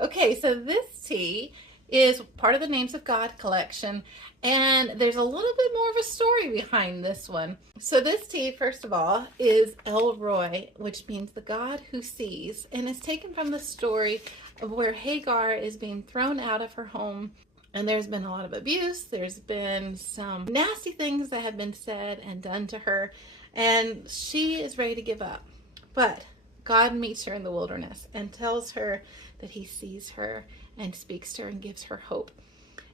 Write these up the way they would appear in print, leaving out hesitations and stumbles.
Okay, so this tea is part of the Names of God collection, and there's a little bit more of a story behind this one. So this tea, first of all, is El Roi, which means the God who sees, and it's taken from the story of where Hagar is being thrown out of her home, and there's been a lot of abuse. There's been some nasty things that have been said and done to her, and she is ready to give up. But God meets her in the wilderness and tells her that he sees her and speaks to her and gives her hope.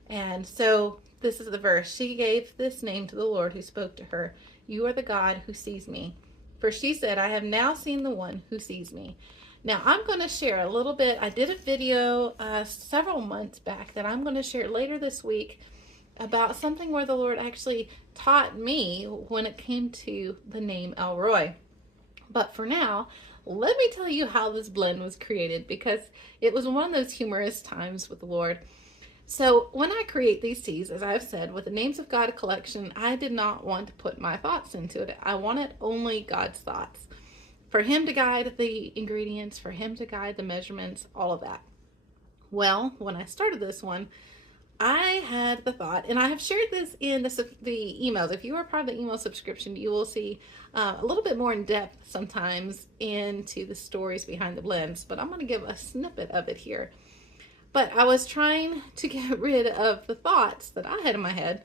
And so this is the verse. She gave this name to the Lord who spoke to her. You are the God who sees me. For she said, I have now seen the one who sees me. Now I'm going to share a little bit. I did a video several months back that I'm going to share later this week about something where the Lord actually taught me when it came to the name El Roi. But for now, let me tell you how this blend was created, because it was one of those humorous times with the Lord. So when I create these teas, as I've said, with the Names of God collection, I did not want to put my thoughts into it. I wanted only God's thoughts. For him to guide the ingredients, for him to guide the measurements, all of that. Well, when I started this one, I had the thought, and I have shared this in the emails. If you are part of the email subscription, you will see a little bit more in depth sometimes into the stories behind the blends, but I'm going to give a snippet of it here. But I was trying to get rid of the thoughts that I had in my head,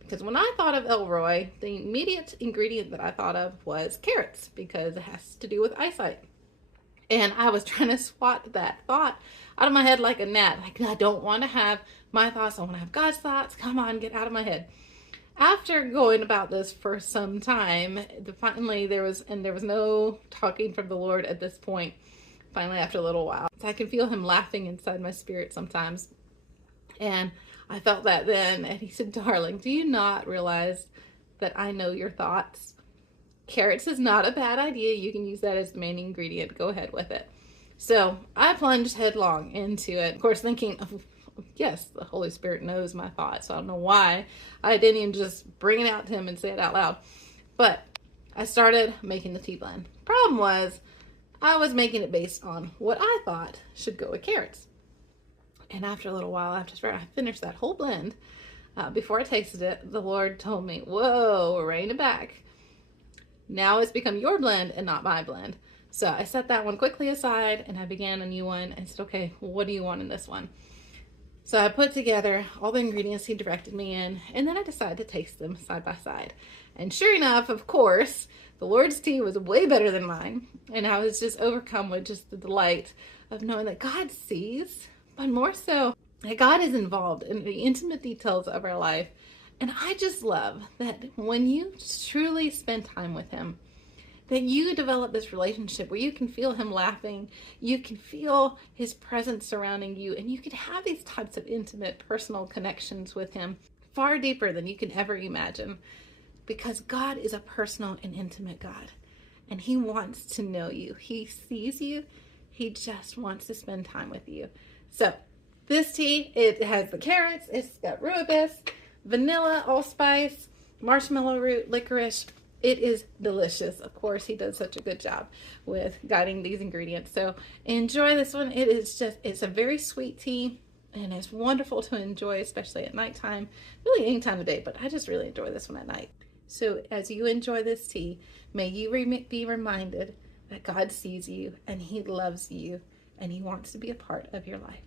because when I thought of El Roi, the immediate ingredient that I thought of was carrots, because it has to do with eyesight. And I was trying to swat that thought out of my head like a gnat. Like, I don't want to have my thoughts. I want to have God's thoughts. Come on, get out of my head. After going about this for some time, finally there was no talking from the Lord at this point. Finally, after a little while, so I can feel him laughing inside my spirit sometimes. And I felt that then. And he said, darling, do you not realize that I know your thoughts? Carrots is not a bad idea. You can use that as the main ingredient. Go ahead with it. So I plunged headlong into it, of course, thinking, oh, yes, the Holy Spirit knows my thoughts. So I don't know why I didn't even just bring it out to him and say it out loud. But I started making the tea blend. Problem was, I was making it based on what I thought should go with carrots. And after a little while, after I finished that whole blend, before I tasted it, the Lord told me, whoa, rein it back. Now it's become your blend and not my blend. So I set that one quickly aside and I began a new one and said, okay, what do you want in this one? So I put together all the ingredients he directed me in, and then I decided to taste them side by side. And sure enough, of course, the Lord's tea was way better than mine. And I was just overcome with just the delight of knowing that God sees, but more so that God is involved in the intimate details of our life. And I just love that when you truly spend time with him, that you develop this relationship where you can feel him laughing, you can feel his presence surrounding you, and you can have these types of intimate, personal connections with him far deeper than you can ever imagine, because God is a personal and intimate God, and he wants to know you. He sees you. He just wants to spend time with you. So this tea, it has the carrots, it's got rooibos, vanilla, allspice, marshmallow root, licorice. It is delicious. Of course, he does such a good job with guiding these ingredients. So enjoy this one. It's a very sweet tea, and it's wonderful to enjoy, especially at nighttime, really any time of day, but I just really enjoy this one at night. So as you enjoy this tea, may you be reminded that God sees you and he loves you and he wants to be a part of your life.